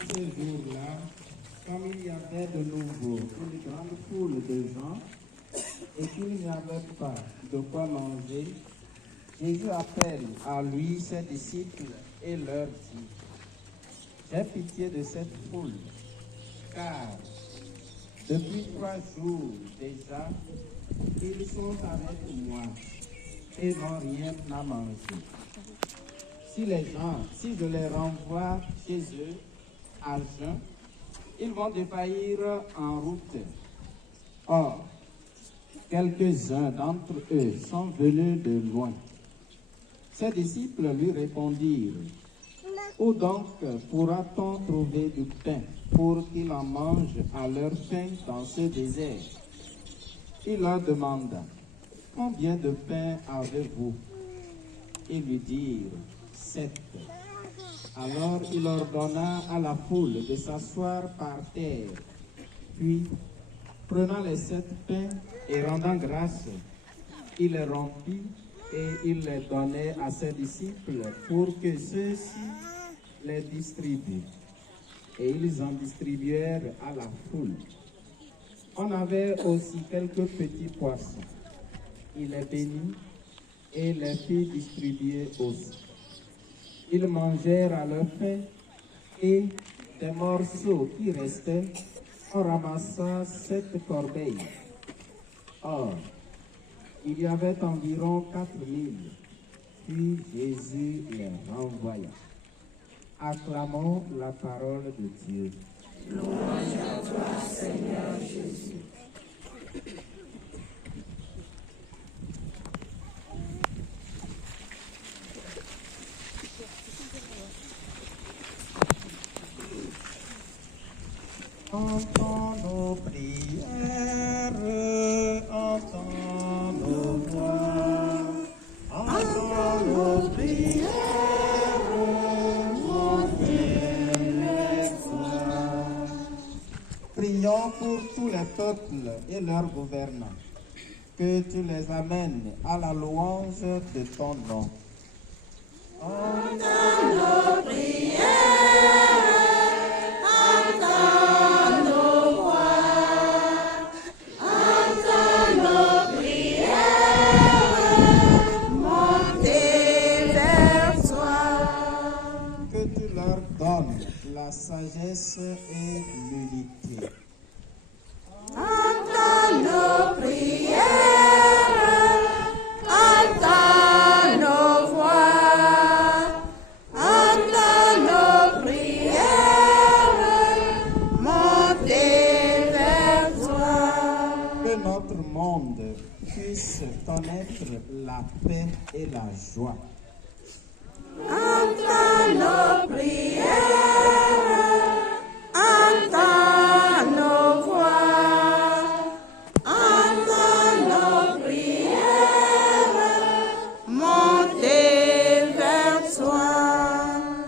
ce jour-là, comme il y avait de nouveau une grande foule de gens et qu'il n'y avait pas de quoi manger, Jésus appelle à lui ses disciples et leur dit: j'ai pitié de cette foule, car depuis 3 jours déjà, ils sont avec moi et n'ont rien à manger. Si je les renvoie chez eux à jeun, ils vont défaillir en route. Or, quelques-uns d'entre eux sont venus de loin. Ses disciples lui répondirent: où donc pourra-t-on trouver du pain pour qu'ils en mangent à leur faim dans ce désert? Il leur demanda: combien de pain avez-vous? Ils lui dirent: 7. Alors il ordonna à la foule de s'asseoir par terre. Puis, prenant les 7 pains et rendant grâce, il les rompit et il les donnait à ses disciples pour que ceux-ci les distribuent. Et ils en distribuèrent à la foule. On avait aussi quelques petits poissons. Il les bénit et les fit distribuer aussi. Ils mangèrent à leur faim, et des morceaux qui restaient, on ramassa 7 corbeilles. Or, il y avait environ 4000. Puis Jésus les renvoya. Acclamons la parole de Dieu. Louange à toi, Seigneur Jésus. Entends nos prières, entends nos voix, entends nos prières, mon Dieu est toi. Prions pour tous les peuples et leurs gouvernants, que tu les amènes à la louange de ton nom. Entends nos prières. La sagesse et l'unité. Entends nos prières, entends nos voix, entends nos prières, montez vers toi. Que notre monde puisse connaître la paix et la joie. Entends nos prières, entends nos voix, entends nos prières, montez vers toi.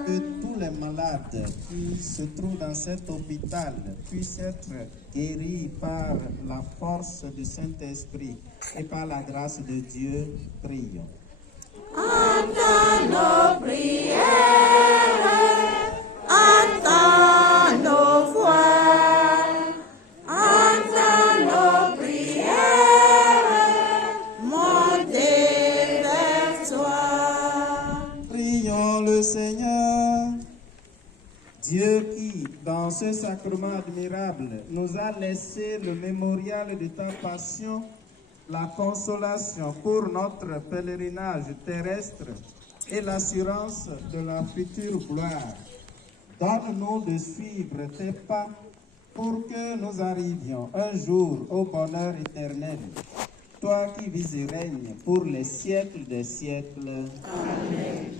Que tous les malades qui se trouvent dans cet hôpital puissent être guéris par la force du Saint-Esprit et par la grâce de Dieu. Prions. Entends nos prières, entends nos voix, entends nos prières, montez vers toi. Prions le Seigneur. Dieu qui, dans ce sacrement admirable, nous a laissé le mémorial de ta passion, la consolation pour notre pèlerinage terrestre et l'assurance de la future gloire. Donne-nous de suivre tes pas pour que nous arrivions un jour au bonheur éternel. Toi qui vis et règnes pour les siècles des siècles. Amen.